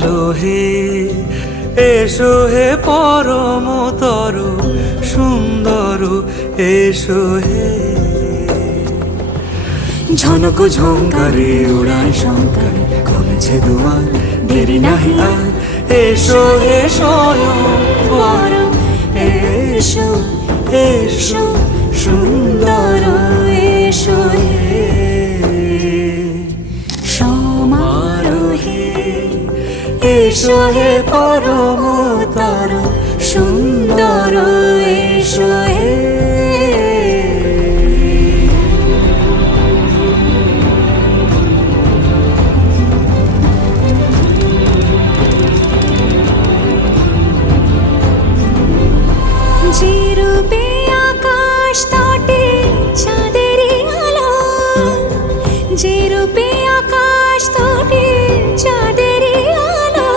সমারোহে এসো হে পরমতর সুন্দর এসো হে। ঝনক ঝঙ্কারে উড়ায় শঙ্কারে খুলেছে দুয়ার, দেরি নাহি আর এসো হে স্বয়ং বর এসো এসো সুন্দর এসো হে। সমারোহে এসো হে পরমতর সুন্দর এসো হে। যে রূপে আকাশ তটে চাঁদেরই আলো, যে রূপে আকাশ তটে চাঁদেরই আলো,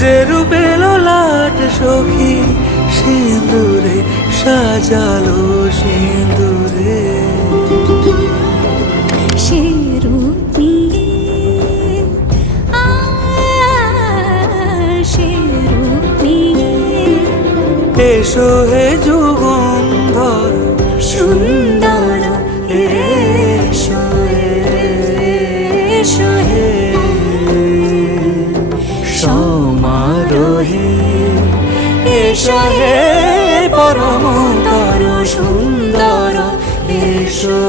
যে রূপে ললাট সখী সিঁদুরে সাজালো সিঁদুরে। সে রূপ নিয়ে সে রূপ নিয়ে এসো হে যুগন্ধর সুন্দর এসো এসো হে। সমারোহে এসো হে পরমতর সুন্দর এসো।